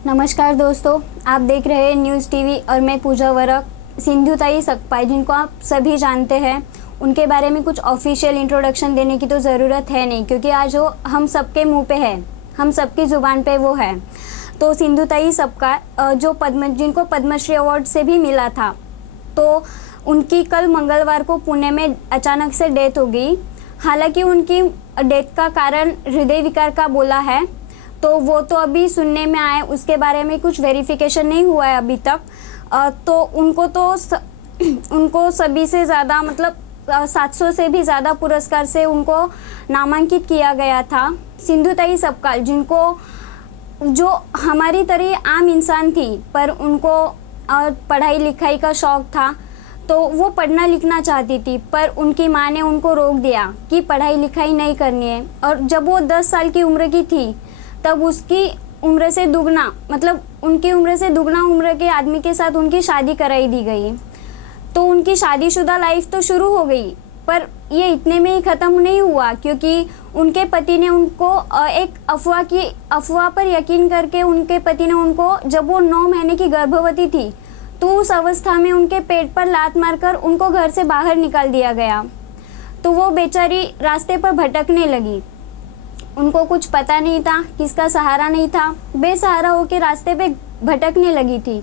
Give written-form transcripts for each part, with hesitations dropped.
नमस्कार दोस्तों, आप देख रहे हैं न्यूज़ टीवी और मैं पूजा वरक। सिंधुताई सकपाल, जिनको आप सभी जानते हैं, उनके बारे में कुछ ऑफिशियल इंट्रोडक्शन देने की तो ज़रूरत है नहीं, क्योंकि आज वो हम सबके मुंह पे है, हम सबकी ज़ुबान पे वो है। तो सिंधुताई सकपाल जिनको पद्मश्री अवार्ड से भी मिला था, तो उनकी कल मंगलवार को पुणे में अचानक से डेथ हो गई। हालांकि उनकी डेथ का कारण हृदय विकार का बोला है, तो वो तो अभी सुनने में आए, उसके बारे में कुछ वेरिफिकेशन नहीं हुआ है अभी तक। तो उनको सभी से ज़्यादा, मतलब 700 से भी ज़्यादा पुरस्कार से उनको नामांकित किया गया था। सिंधुताई सकपाल, जो हमारी तरह आम इंसान थी, पर उनको पढ़ाई लिखाई का शौक़ था, तो वो पढ़ना लिखना चाहती थी, पर उनकी माँ ने उनको रोक दिया कि पढ़ाई लिखाई नहीं करनी है। और जब वो 10 साल की उम्र की थी, तब उसकी उम्र से दुगना, मतलब उनकी उम्र से दुगना उम्र के आदमी के साथ उनकी शादी कराई दी गई। तो उनकी शादीशुदा लाइफ तो शुरू हो गई, पर ये इतने में ही ख़त्म नहीं हुआ, क्योंकि उनके पति ने उनको एक अफवाह पर यकीन करके उनके पति ने उनको, जब वो 9 महीने की गर्भवती थी, तो उस अवस्था में उनके पेट पर लात मारकर उनको घर से बाहर निकाल दिया गया। तो वो बेचारी रास्ते पर भटकने लगी। उनको कुछ पता नहीं था, किसका सहारा नहीं था, बेसहारा होकर रास्ते पे भटकने लगी थी।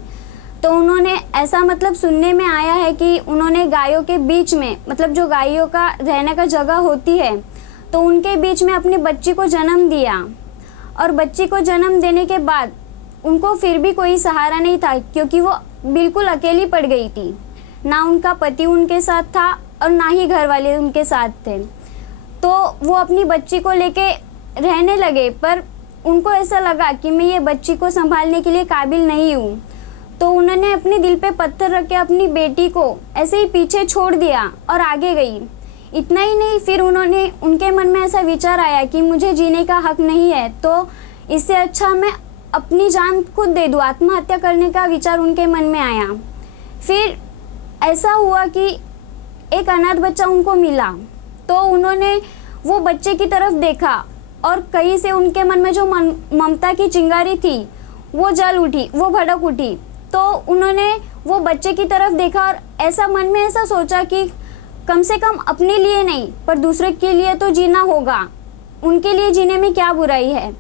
तो उन्होंने ऐसा, मतलब सुनने में आया है कि उन्होंने गायों के बीच में, मतलब जो गायों का रहने का जगह होती है, तो उनके बीच में अपनी बच्ची को जन्म दिया। और बच्ची को जन्म देने के बाद उनको फिर भी कोई सहारा नहीं था, क्योंकि वो बिल्कुल अकेली पड़ गई थी। ना उनका पति उनके साथ था और ना ही घर वाले उनके साथ थे। तो वो अपनी बच्ची को लेके रहने लगे, पर उनको ऐसा लगा कि मैं ये बच्ची को संभालने के लिए काबिल नहीं हूँ। तो उन्होंने अपने दिल पे पत्थर रख के अपनी बेटी को ऐसे ही पीछे छोड़ दिया और आगे गई। इतना ही नहीं, फिर उनके मन में ऐसा विचार आया कि मुझे जीने का हक नहीं है, तो इससे अच्छा मैं अपनी जान खुद दे दूँ, आत्महत्या करने का विचार उनके मन में आया। फिर ऐसा हुआ कि एक अनाथ बच्चा उनको मिला, तो उन्होंने वो बच्चे की तरफ देखा और कहीं से उनके मन में जो ममता की चिंगारी थी, वो जल उठी, वो भड़क उठी। तो उन्होंने वो बच्चे की तरफ देखा और ऐसा मन में ऐसा सोचा कि कम से कम अपने लिए नहीं, पर दूसरे के लिए तो जीना होगा, उनके लिए जीने में क्या बुराई है।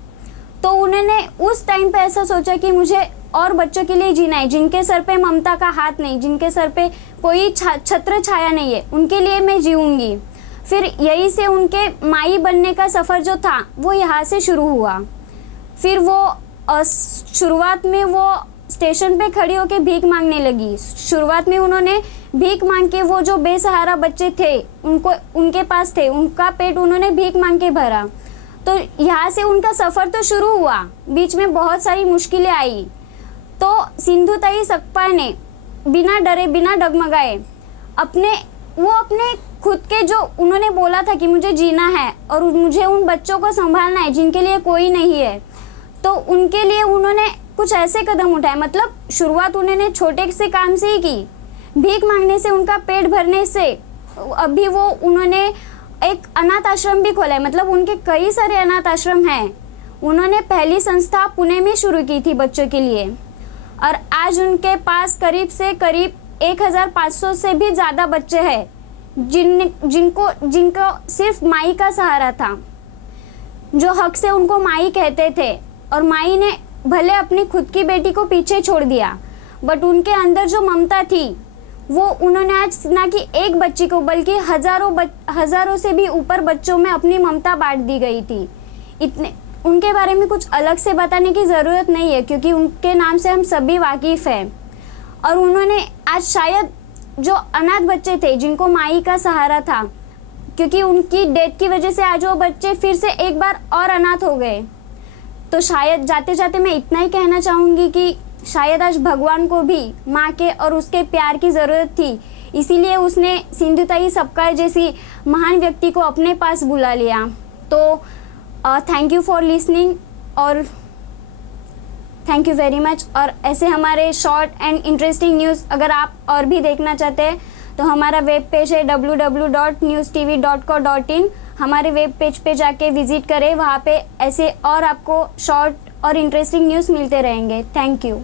तो उन्होंने उस टाइम पे ऐसा सोचा कि मुझे और बच्चों के लिए जीना है, जिनके सर पे ममता का हाथ नहीं, जिनके सर पे कोई छत्र छाया नहीं है, उनके लिए मैं जीऊँगी। फिर यहीं से उनके माई बनने का सफ़र जो था, वो यहाँ से शुरू हुआ। फिर वो शुरुआत में वो स्टेशन पे खड़ी होकर भीख मांगने लगी। शुरुआत में उन्होंने भीख मांग के, वो जो बेसहारा बच्चे थे उनके पास थे, उनका पेट उन्होंने भीख मांग के भरा। तो यहाँ से उनका सफ़र तो शुरू हुआ, बीच में बहुत सारी मुश्किलें आई। तो सिंधुताई सकपाल ने बिना डरे, बिना डगमगाए अपने खुद के, जो उन्होंने बोला था कि मुझे जीना है और मुझे उन बच्चों को संभालना है जिनके लिए कोई नहीं है, तो उनके लिए उन्होंने कुछ ऐसे कदम उठाए। मतलब शुरुआत उन्होंने छोटे से काम से ही की, भीख मांगने से, उनका पेट भरने से। अभी उन्होंने एक अनाथ आश्रम भी खोला है, मतलब उनके कई सारे अनाथ आश्रम हैं। उन्होंने पहली संस्था पुणे में शुरू की थी बच्चों के लिए, और आज उनके पास करीब 1500 से भी ज़्यादा बच्चे हैं जिनको सिर्फ माई का सहारा था, जो हक से उनको माई कहते थे। और माई ने भले अपनी खुद की बेटी को पीछे छोड़ दिया, बट उनके अंदर जो ममता थी, वो उन्होंने आज ना कि एक बच्ची को, बल्कि हज़ारों से भी ऊपर बच्चों में अपनी ममता बांट दी गई थी। उनके बारे में कुछ अलग से बताने की ज़रूरत नहीं है, क्योंकि उनके नाम से हम सभी वाकिफ़ हैं। और उन्होंने आज शायद जो अनाथ बच्चे थे, जिनको माई का सहारा था, क्योंकि उनकी डेथ की वजह से आज वो बच्चे फिर से एक बार और अनाथ हो गए। तो शायद जाते जाते मैं इतना ही कहना चाहूँगी कि शायद आज भगवान को भी माँ के और उसके प्यार की ज़रूरत थी, इसीलिए उसने सिंधुताई सकपाल जैसी महान व्यक्ति को अपने पास बुला लिया। तो थैंक यू फॉर लिसनिंग, और थैंक यू वेरी मच। और ऐसे हमारे शॉर्ट एंड इंटरेस्टिंग न्यूज़ अगर आप और भी देखना चाहते हैं, तो हमारा वेब पेज है www.newstv.co.in। हमारे वेब पेज पे जाके विजिट करें, वहाँ पे ऐसे और आपको शॉर्ट और इंटरेस्टिंग न्यूज़ मिलते रहेंगे। Thank you.